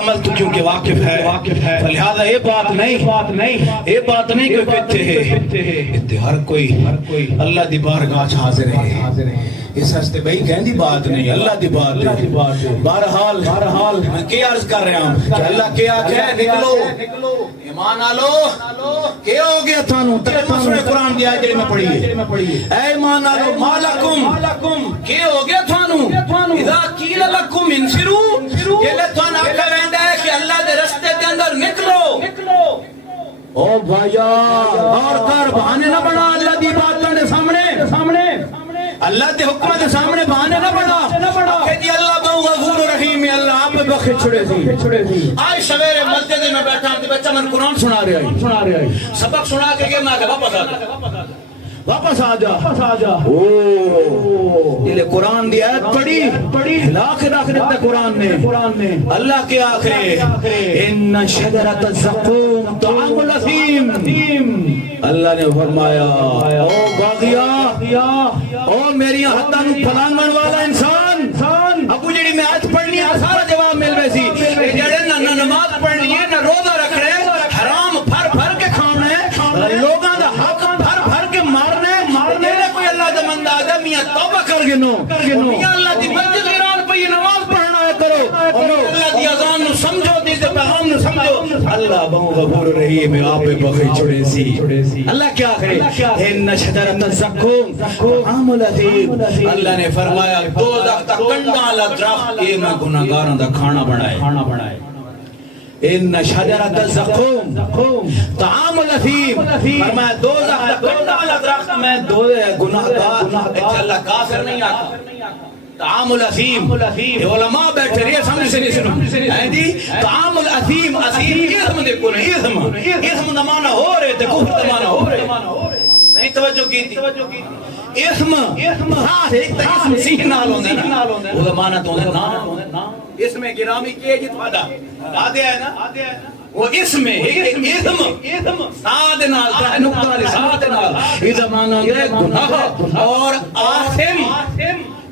عمل تو کیونکہ واقف ہے فلہذا یہ بات نہیں کہ کہتے ہیں ہر کوئی اللہ دی بارگاہ حاضر ہے اس ہستے بھئی کہندی بات نہیں اللہ دی بات ہے بہرحال میں کیا عرض کر رہا ہوں کہ اللہ کیا کہے نکلو ایمان آلو کیا ہو گیا تھانو ترجمہ سورہ قرآن دی آیت میں پڑھی اے ایمان آلو مالکم کیا ہو گیا تھانو اذا قیل لکم انفروا یہ لے تھان آکھا ویندا ہے کہ اللہ دے رستے دے اندر نکلو او بھائیا اور کر بہانے نہ بنا اللہ دی باتاں دے سامنے اللہ دے حکم دے سامنے بہانے نہ بنا کہ جی اللہ بہو غفور رحیم ہے اللہ آپ بخش چھڑے سی آج سویرے مسجد میں بیٹھا ہوں بچہ من قرآن سنا رہا ہے سبق سنا کے گیا میں واپس آ جا یہ قرآن دی آیت پڑھی لاکھ دیتا قرآن نے اللہ کے آخرے ان شجرۃ الزقوم طعام الاثیم اللہ نے فرمایا او باغیا او میری ہتھاں نوں پھلانگن والا انسان ابو جڑی میں آیت پڑھنی ہے سارا جواب مل ویسی جڑے نہ نماز پڑھنی ہے نہ روزہ رکھنا ہے حرام پھر کے کھانا ہے لوگاں دا حق پھر کے مارنا کوئی اللہ دا بندہ آدم میاں توبہ کر گنو میاں اللہ دی مسجد ایران پہ یہ نماز پڑھنا ہے کرو اور اللہ دی اذان نو سمجھو دی پیغام نو سمجھو اللہ بہو غفور رحیم ہے آپ بخش چھڑے سی اللہ کیا کرے ان شجرۃ الزقوم طعام الاثیم اللہ نے فرمایا دوزخ دا کنڈا والا درخت یہ میں گناہگاراں دا کھانا بنائے ان شجرۃ الزقوم طعام الاثیم فرمایا دوزخ دا کنڈا والا درخت میں گناہگار اللہ کافر نہیں آتا طعام الاثیم علماء بیٹھے رہے سمجھ سے نہیں سنو جی طعام الاثیم اسم دیکھو نہیں اسم نمانا ہو رہے تھے کفر نمانا ہو رہے نہیں توجہ کی تھی اسم اسم سیکھ نال ہوندے نا علماء تو نا اسم گرامی کیے جی تھوڑا آدھے ہے نا وہ اسم ساد نال نقطہ علی ساد نال اذا مانا گناہ اور آثم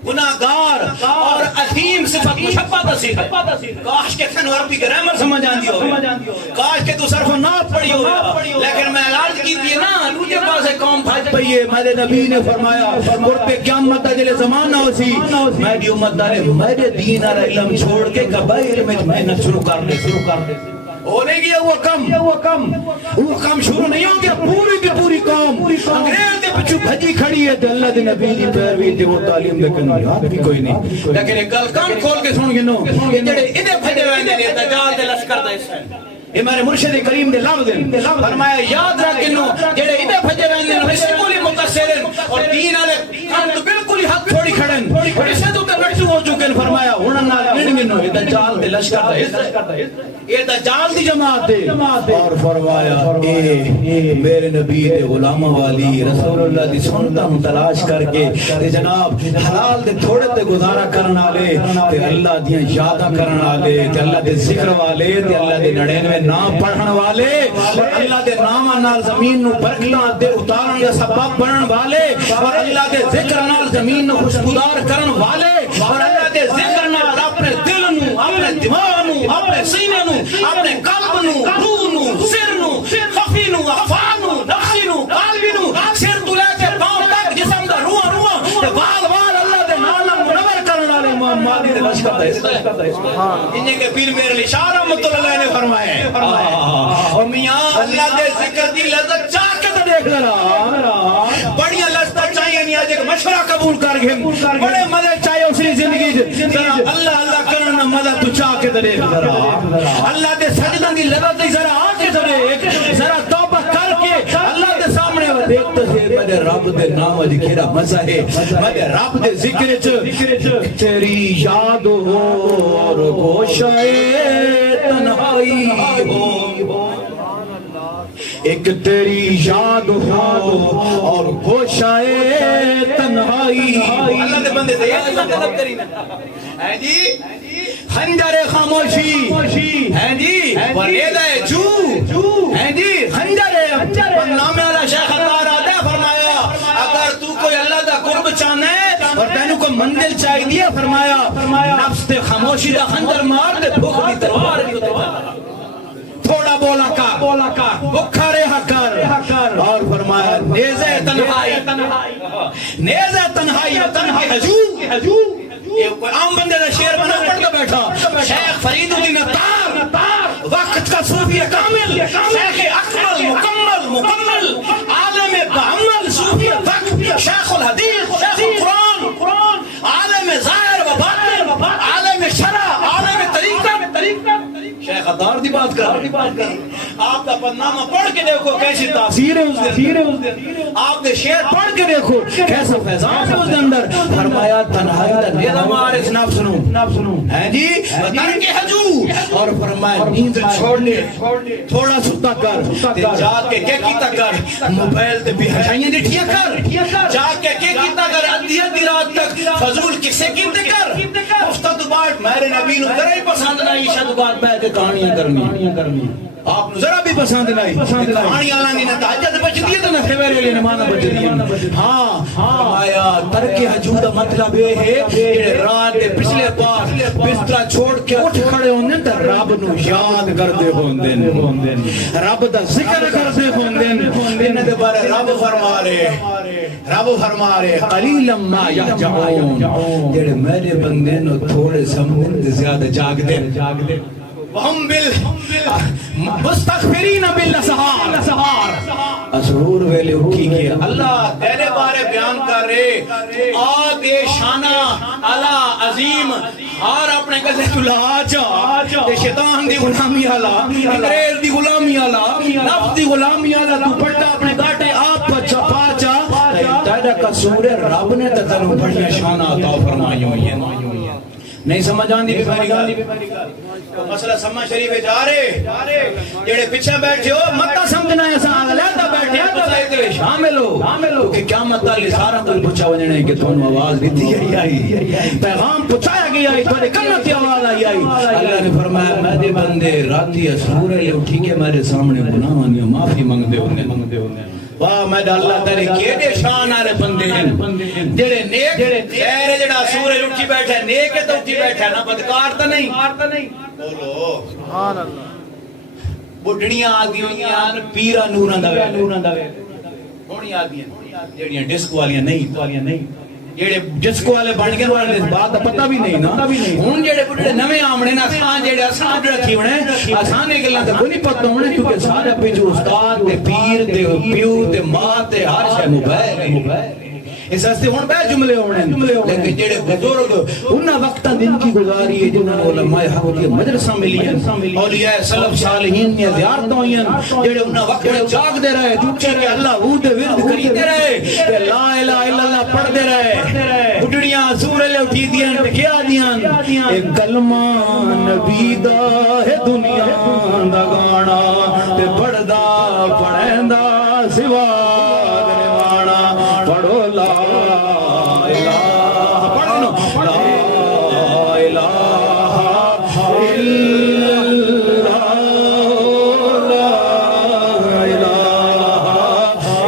گناہگار اور اثیم صفت مشبہ تصیح کاش کے تھنو عربی گرامر سمجھ آن دیو کاش کے تو صرف نات پڑھی ہو لیکن میں علاج کی تھی نا دوجہ پاس قوم بھاج پئیے میرے نبی نے فرمایا قرب قیامت اجل زمانہ ہو سی میری امت دارے میرے دین اور علم چھوڑ کے قبائل میں محنت شروع کر دے ہونے گیا وہ کم شروع نہیں ہو گیا پوری کی پوری قوم انگریز دے پچھو بھجی کھڑی ہے اللہ دے نبی دی پیروی تے وہ تعلیم دے کرنی آپ بھی کوئی نہیں لیکن ایک گل کان کھول کے سن گنو یہ جڑے ادھے بھجے ویندے نے دجال دے لشکر دا حصہ ہے یہ میرے مرشد کریم دے لفظ ہیں فرمایا یاد رکھ گنو جڑے ادھے بھجے ویندے نے بالکل ہی مقصرن اور دین والے کان تو بالکل ہی حق چھوڑی کھڑن اسے تو لڑچو ہو چکے فرمایا ہن نال گن گنو یہ دجال دے لشکر دا حصہ یہ دجال دی جماعت ہے اور فرمایا اے میرے نبی دے غلامہ والی رسول اللہ دی سنتاں تلاش کر کے تے جناب حلال دے تھوڑے تے گزارا کرن والے تے اللہ دیاں یاداں کرن والے تے اللہ دے ذکر والے تے اللہ دے 99 نام پڑھن والے اور اللہ دے ناماں نال زمین نو برکتاں دے اتارن دا سبب بنن والے اور اللہ دے ذکر نال زمین نو خوشبودار کرن والے اور اللہ دے ذکر نال اپنے دل نو اپنے دماغ نو اپنے سینے نو اپنے قلب نو روح نو سر نو خفی نو اخفا نو نفسی نو قلبی نو سر تو لے کے پاؤں تک جسم دا روح تے وال اللہ دے نام منور کرن والے امام مہدی دے لشکر دا حصہ انہیں کے پیر میرے علی شاہ رحمۃ اللہ نے فرمائے اور میاں اللہ دے ذکر دی لذت چاہ کے تو دیکھ لینا بڑی لذت چاہیے نہیں آج ایک مشورہ قبول کر گئے بڑے مزے چاہیے اسی زندگی اللہ اللہ کرنا مزہ تو چاہ کے تو دیکھ اللہ دے سجدہ دی لذت دی ذرا آ کے تو دیکھ ذرا توبہ کر کے اللہ دے سامنے دیکھتا سے میرے رب دے نام اج کیڑا مزہ ہے میرے رب دے ذکر چ تیری یاد ہو اور گوشائے تنہائی ہو ایک تیری یاد ہو اور گوشائے تنہائی اللہ دے بندے دے طلب کری نا جی خنجر خاموشی ہے جی وریدہ جو ہے جی خنجر نام علی شیخ اتار آدھا فرمایا اگر تو کوئی اللہ دا قرب چاہنا ہے اور تینو کو منزل چاہی دیا فرمایا نفس تے خاموشی دا خنجر مار دے بھوک دی تلوار نیزہ تنہائی تنہائی حجو یہ کوئی عام بندے دا شعر بنا پڑھتا بیٹھا شیخ فرید الدین عطار وقت کا صوفی کامل شیخ اکمل مکمل عالم بعمل صوفی وقت شیخ الحدیث شیخ القرآن عالم ظاہر و باطن عالم شرع عالم طریقہ شیخ عطار دی بات کر آپ کا پدنامہ پڑھ کے دیکھو کیسی تاثیر ہے اس دن آپ دے شعر پڑھ کے دیکھو کیسا فیضان ہے اس اندر فرمایا تنہائی دا نیدہ مارس ناب سنو ہے جی ترک حجو اور فرمایا نیند چھوڑ لے تھوڑا ستا کر جا کے کیتا کر موبائل تے بھی ہجائیں ڈٹھیا کر جا کے کیتا کر ادھی رات تک فضول کسے کیتے کر افتاد بات میرے نبی نو ذرا ہی پسند نہیں شد بات بیٹھ کے کہانیاں کرنی آپ نے ذرا بھی پسند نہیں کہانیاں لانی نہ تہجد بچ دیئے تو نہ سویرے لے نماز بچ دیئے ہاں فرمایا ترک حجود مطلب یہ ہے کہ رات دے پچھلے پاس بستر چھوڑ کے اٹھ کھڑے ہوندے تے رب نو یاد کردے ہوندے رب دا ذکر کردے ہوندے انہاں دے بارے رب فرما رہے قلیلا ما یہجعون جڑے میرے بندے نو تھوڑے سمجھن تے زیادہ جاگ دے وہم مستغفرین بالاسحار اسرور ویلے اٹھی کے اللہ تیرے بارے بیان کر رہے آگے شانہ اللہ عظیم اور اپنے کسے چلا چا شیطان دی غلامی آلا انگریز دی غلامی آلا نفس دی غلامی آلا تو پڑھتا اپنے گاٹے آپ پچا پاچا تیرے قصور رب نے تتنو بڑھیا شانہ عطا فرمائی ہوئی ہے نہیں سمجھ آندی بھی میری گال مسئلہ سما شریف جا رہے جڑے پیچھے بیٹھے ہو مطا سمجھنا ہے ساں لیتا بیٹھے ہیں شامل ہو کہ کیا مطا سارا کل پوچھا وجنے کہ تھوڑا آواز دیتی آئی پیغام پوچھایا گیا آئی تھوڑے کنتی آواز آئی اللہ نے فرمایا میرے بندے راتی اسور لے اٹھی کے میرے سامنے گناہ آنی معافی منگ دے ہونے واہ میں اللہ تیرے کیڑے شان آرے بندے ہیں جڑے نیک خیر جڑا سورج اٹھی بیٹھا ہے نیک ہے تو اٹھی بیٹھا ہے نا بدکار تو نہیں بولو سبحان اللہ بڈھڑیاں آدیاں پیرا نوراں دا وے ہونی آدیاں جڑیاں ڈسک والیاں نہیں جڑے ڈسک والے بن گئے والے بات پتہ بھی نہیں نا ہن جڑے بڈھڑے نویں آمنے نا اساں جڑے اساں رکھی ہونے آسان گلاں تے کوئی نہیں پتہ ہونے کیونکہ سارے پیچھے استاد تے پیر تے پیو تے ماں تے ہر شے موبائل اس ہستے ہون بے جملے ہونے لیکن جڑے بزرگ انہاں وقتاں دن کی گزاری ہے جنہاں علماء حق کی مدرسہ ملی ہیں اولیاء سلف صالحین نے زیارتاں ہوئی ہیں جڑے انہاں وقت جاگ دے رہے دوچے کہ اللہ وہ دے ورد کریتے رہے کہ لا الہ الا اللہ پڑھ دے رہے بڈڑیاں سورے لے اٹھی دیاں تے کیا دیاں ایک کلمہ نبی دا ہے دنیا دا گانا تے پڑھدا پڑھیندا سوا پڑھو لا الہ پڑھنو لا الہ الا اللہ لا الہ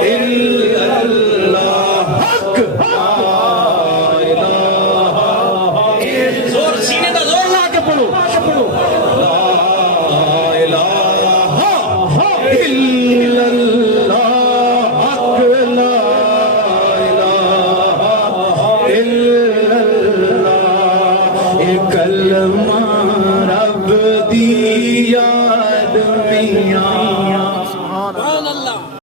الا اللہ حق زور سینے دا زور لا کے پڑھو لا الہ الا اللہ کلمہ رب دی یاد میں